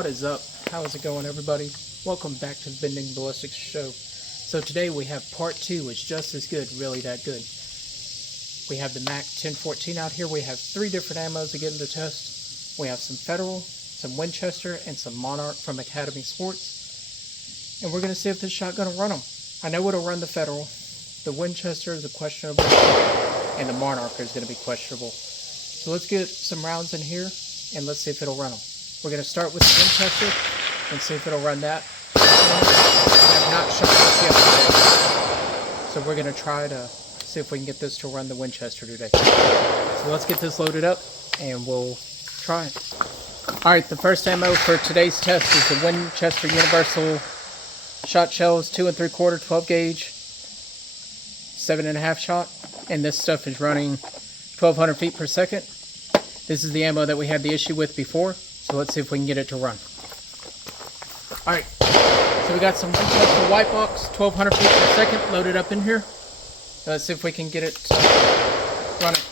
What is up? How is it going, everybody? Welcome back to the Bending Ballistics show. So today we have part 2. It's just as good, really that good. We have the MAC 1014 out here. We have 3 different ammos to get into test. We have some Federal, some Winchester, and some Monarch from Academy Sports. And we're going to see if this shotgun will run them. I know it'll run the Federal. The Winchester is a questionable, and the Monarch is going to be questionable. So let's get some rounds in here, and let's see if it'll run them. We're going to start with the Winchester and see if it'll run that. I have not shot this yet today, so we're going to try to see if we can get this to run the Winchester today. So let's get this loaded up and we'll try it. Alright, the first ammo for today's test is the Winchester Universal Shot Shells 2 3/4 12 gauge 7.5 shot, and this stuff is running 1200 feet per second. This is the ammo that we had the issue with before, so let's see if we can get it to run. Alright, so we got some Winchester white box 1200 feet per second loaded up in here. Let's see if we can get it to run it.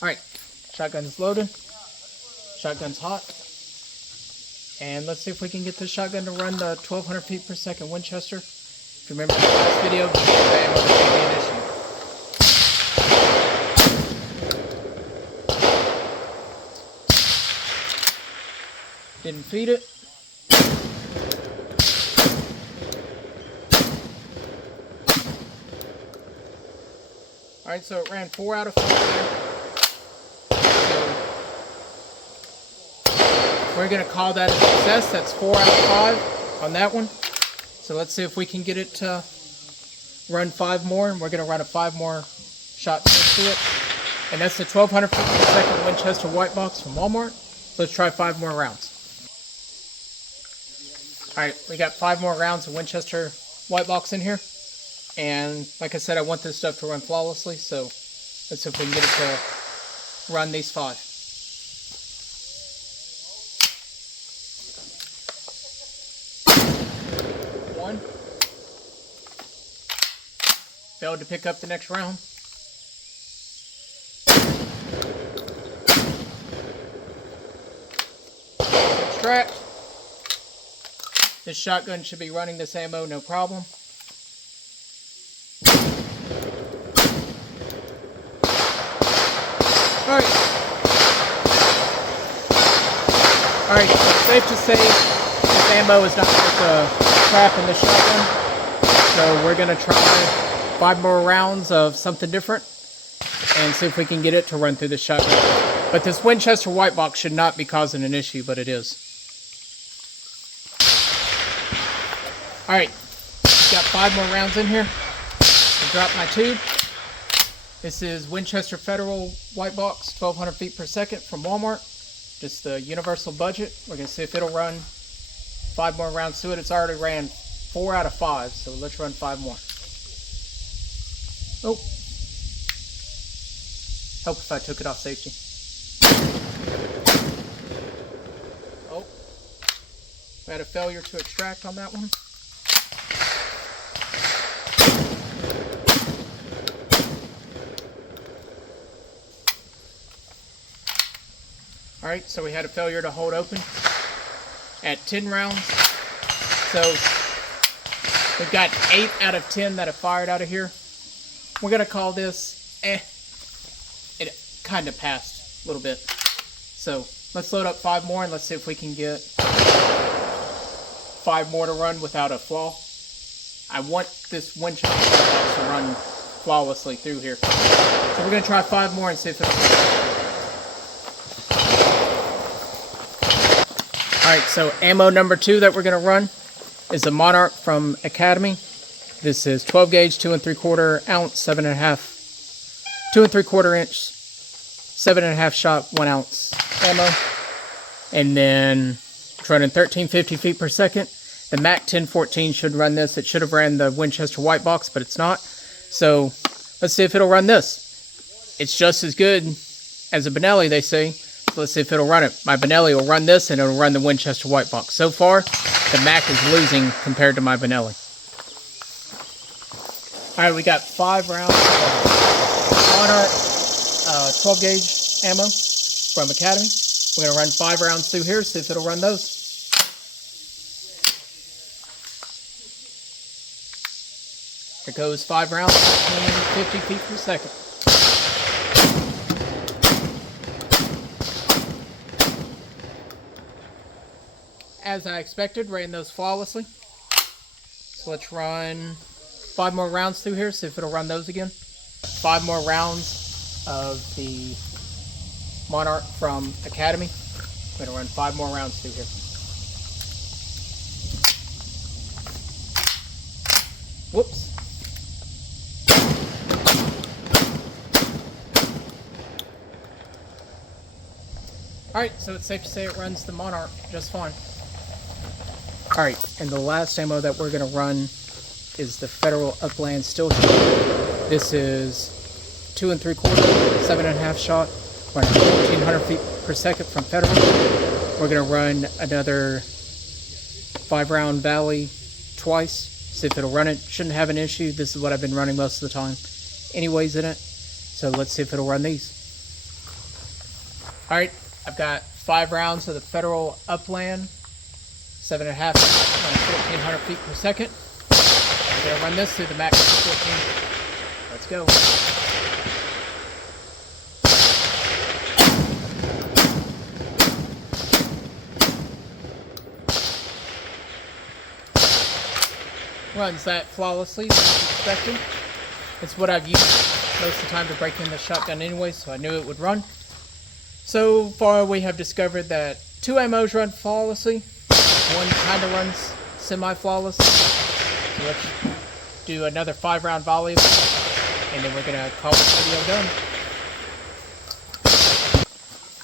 Alright, shotgun's loaded. Shotgun's hot. And let's see if we can get this shotgun to run the 1200 feet per second Winchester. If you remember the last video, the ammo was an issue. Didn't feed it. Alright, so it ran 4 out of 5 there. So we're going to call that a success. That's 4 out of 5 on that one. So let's see if we can get it to run 5 more. And we're going to run a 5 more shot test to it. And that's the 1200 feet per second Winchester white box from Walmart. So let's try 5 more rounds. Alright, we got 5 more rounds of Winchester white box in here. And like I said, I want this stuff to run flawlessly, so let's see if we can get it to run these 5. One. Failed to pick up the next round. Extract. This shotgun should be running this ammo no problem. Alright, it's safe to say this ammo is not worth the crap in the shotgun. So we're going to try 5 more rounds of something different and see if we can get it to run through the shotgun. But this Winchester white box should not be causing an issue, but it is. Alright, got 5 more rounds in here. I'll drop my tube. This is Winchester Federal white box, 1200 feet per second from Walmart. Just the universal budget. We're going to see if it'll run 5 more rounds to it. It's already ran 4 out of 5, so let's run 5 more. Oh. Help if I took it off safety. Oh. We had a failure to extract on that one. Alright, so we had a failure to hold open at 10 rounds. So we've got 8 out of 10 that have fired out of here. We're going to call this, it kind of passed a little bit. So let's load up 5 more and let's see if we can get 5 more to run without a flaw. I want this Winchester to run flawlessly through here. So we're going to try 5 more and see if it'll work. Alright, so ammo number 2 that we're going to run is the Monarch from Academy. This is 12 gauge, 2 3/4 ounce, 7.5, 2 3/4 inch, 7.5 shot, 1 ounce ammo. And then it's running 1350 feet per second. The MAC 1014 should run this. It should have ran the Winchester white box, but it's not. So let's see if it'll run this. It's just as good as a Benelli, they say. So let's see if it'll run it. My Benelli will run this and it'll run the Winchester white box. So far, the MAC is losing compared to my Benelli. Alright, we got 5 rounds of Monarch 12 gauge ammo from Academy. We're going to run 5 rounds through here, see if it'll run those. Here goes 5 rounds, 50 feet per second. As I expected, ran those flawlessly. So let's run 5 more rounds through here, see if it'll run those again. 5 more rounds of the Monarch from Academy. I'm going to run 5 more rounds through here. Whoops. Alright, so it's safe to say it runs the Monarch just fine. Alright, and the last ammo that we're going to run is the Federal Upland Steel Shot. This is 2 3/4, 7.5 shot, running 1,400 feet per second from Federal. We're going to run another 5 round Valley twice, see if it'll run it. Shouldn't have an issue. This is what I've been running most of the time anyways in it. So let's see if it'll run these. Alright, I've got 5 rounds of the Federal Upland, 7.5, running 1,400 feet per second. I'm going to run this through the Mac 14. Let's go. Runs that flawlessly, as expected. It's what I've used most of the time to break in the shotgun anyway, so I knew it would run. So far we have discovered that 2 ammos run flawlessly, 1 kind of runs semi-flawlessly. So let's do another 5 round volley, and then we're going to call this video done.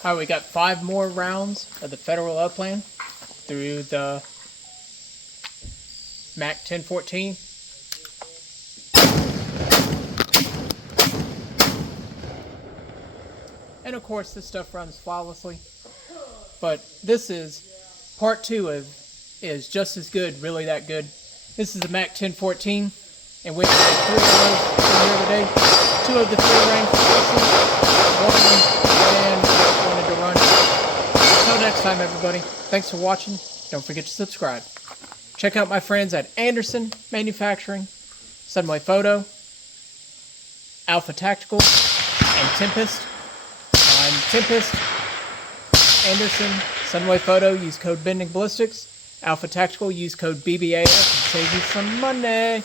Alright, we got 5 more rounds of the Federal Upland through the Mac 1014. And of course this stuff runs flawlessly. But this is part 2 of is just as good, really that good. This is the Mac 1014, and we have 3 of those here today. 2 of the 3 ranked flawlessly, 1 and wanted to run. Until next time, everybody, thanks for watching. Don't forget to subscribe. Check out my friends at Anderson Manufacturing, Sunway Photo, Alpha Tactical, and Tempest. I'm Tempest, Anderson, Sunway Photo, use code Bending Ballistics. Alpha Tactical, use code BBAS and save you some money.